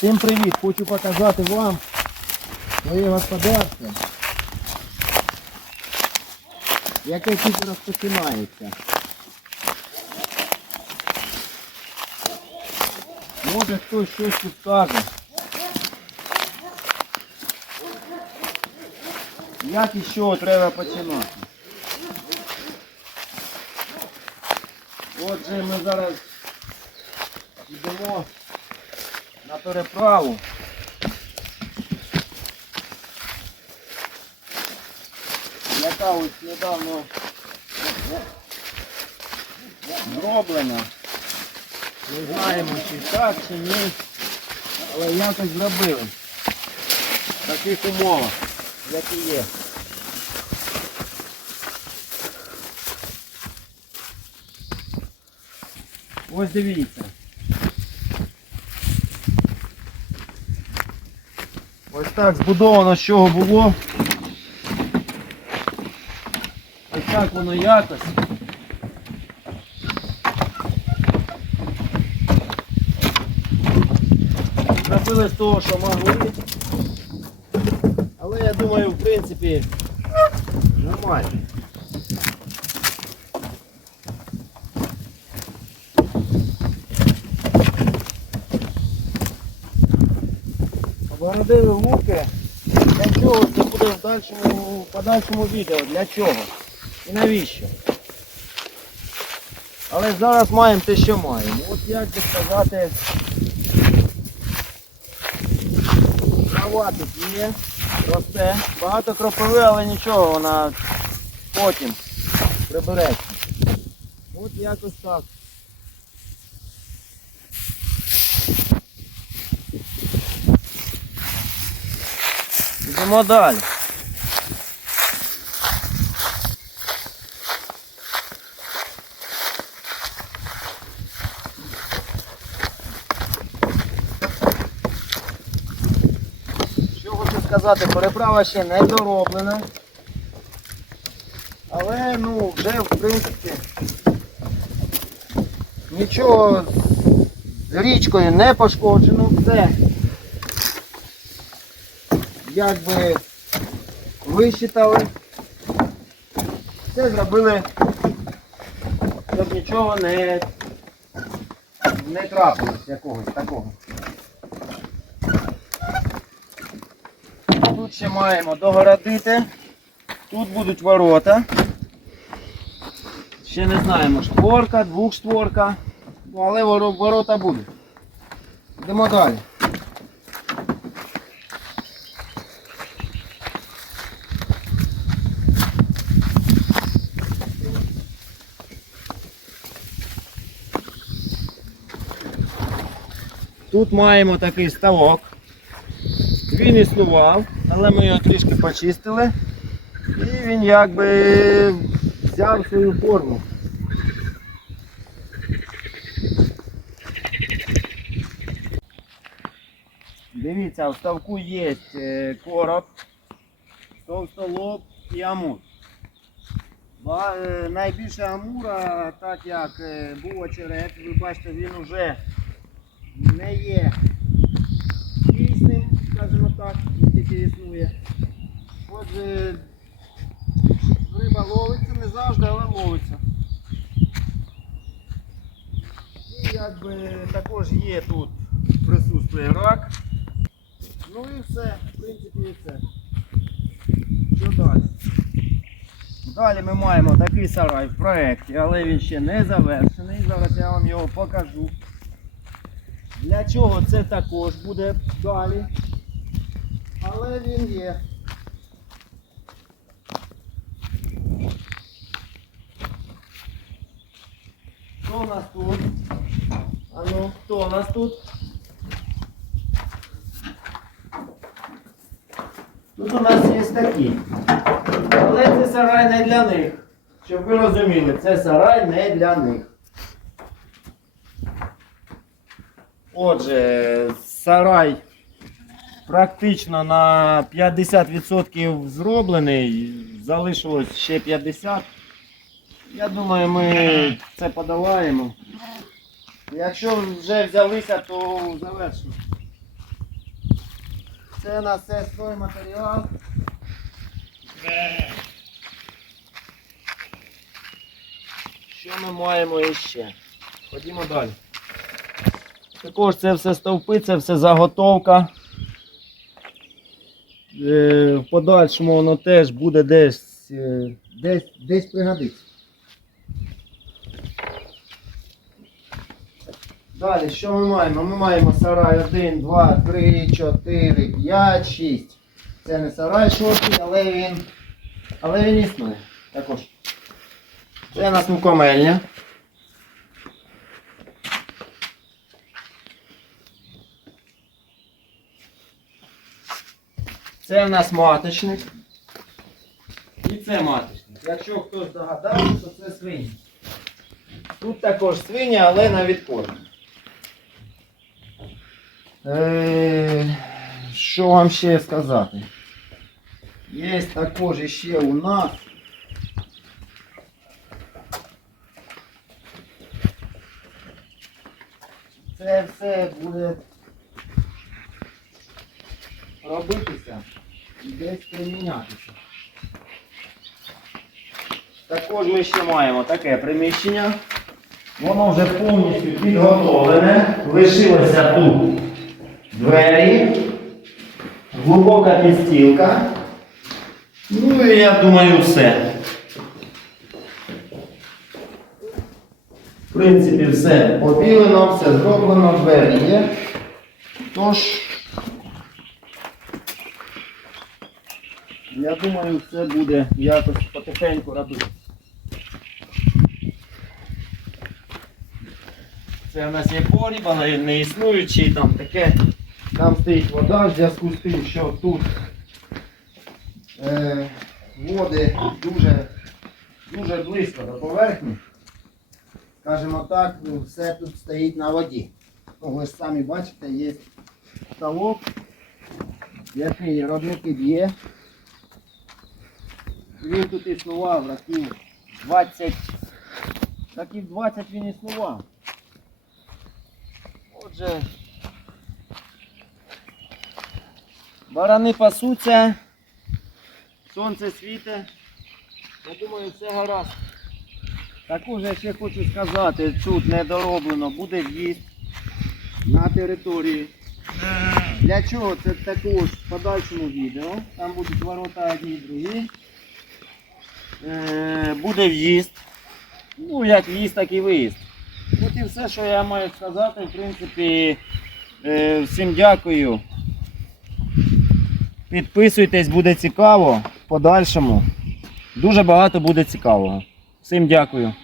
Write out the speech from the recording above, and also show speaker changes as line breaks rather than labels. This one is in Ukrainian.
Всім привіт! Хочу показати вам своє господарство, яке тільки розпочинається. Може хтось щось тут скаже. Як і що треба починати? Отже, ми зараз йдемо на переправу. Яка ось недавно зроблена. Не знаємо, чи так, чи ні. Але якось зробили. В таких умовах, які є. Ось дивіться. Ось так збудовано, з чого було. Ось так воно якось. Зробили з того, що могли. Але я думаю, в принципі, нормально. Обгородили луки. Для чого це буде в дальшому, в подальшому відео? Для чого? І навіщо? Але зараз маємо те, що маємо. От як би сказати, трава тут є, росте. Багато кропиви, але нічого, вона потім прибереться. От якось так. Йдемо далі. Що хочу сказати, переправа ще не дороблена. Але ну вже в принципі нічого з річкою не пошкоджено, все якби висчитали. Все зробили, щоб нічого не, не трапилось якогось такого. Тут ще маємо догородити. Тут будуть ворота. Ще не знаємо, штворка, двохштворка. Ну, але ворота будуть. Йдемо далі. Тут маємо такий ставок. Він існував, але ми його трішки почистили. І він якби взяв свою форму. Дивіться, в ставку є е, короб, товстолоб і амур. Е, Найбільше амура, так як е, був очерет, ви бачите, він вже не є дійсним, скажімо так, тільки існує. Отже, риба ловиться не завжди, але ловиться. І якби також є тут присутствує рак. Ну і все, в принципі і все. Що далі? Далі ми маємо такий сарай в проєкті, але він ще не завершений. Зараз я вам його покажу. Для чого це також буде далі. Але він є. Хто у нас тут? А ну, хто у нас тут? Тут у нас є такі. Але це сарай не для них. Щоб ви розуміли, це сарай не для них. Отже, сарай практично на 50% зроблений, залишилось ще 50%. Я думаю, ми це подолаємо. Якщо вже взялися, то завершимо. Це на все той матеріал. Що ми маємо іще? Ходімо далі. Також це все стовпи, це все заготовка. Е, В подальшому воно теж буде десь, е, десь, десь пригодиться. Далі, що ми маємо? Ми маємо сарай 1, 2, 3, 4, 5, 6. Це не сарай шостий, але він, але він існує також. Це у нас мукомельня. Це в нас маточник. І це маточник. Якщо хтось догадався, то це свині. Тут також свині, але на відкорм. Е, що вам ще сказати? Є також ще у нас. Це все буде робитися десь примінятися. Також ми ще маємо таке приміщення. Воно вже повністю підготовлене. Лишилося тут двері, глибока підстілка. Ну і я думаю все. В принципі, все побілено, все зроблено, двері є. Тож, я думаю, це буде якось потихеньку робити. Це у нас є погріб, але не існуючий, там таке. Там стоїть вода в зв'язку з тим, що тут е, води дуже, дуже близько до поверхні. Скажімо так, ну, все тут стоїть на воді. Ну, ви ж самі бачите, є ставок, який родники б'є. Він тут існував років 20, років 20 він існував. Отже, барани пасуться, сонце світе. Я думаю, все гаразд. Також я ще хочу сказати, тут недороблено буде в'їзд на території. Для чого це також в подальшому відео. Там будуть ворота одні і другі. Е, буде в'їзд. Ну, як в'їзд, так і виїзд. От і все, що я маю сказати. В принципі, е, всім дякую. Підписуйтесь, буде цікаво в подальшому. Дуже багато буде цікавого. Всім дякую.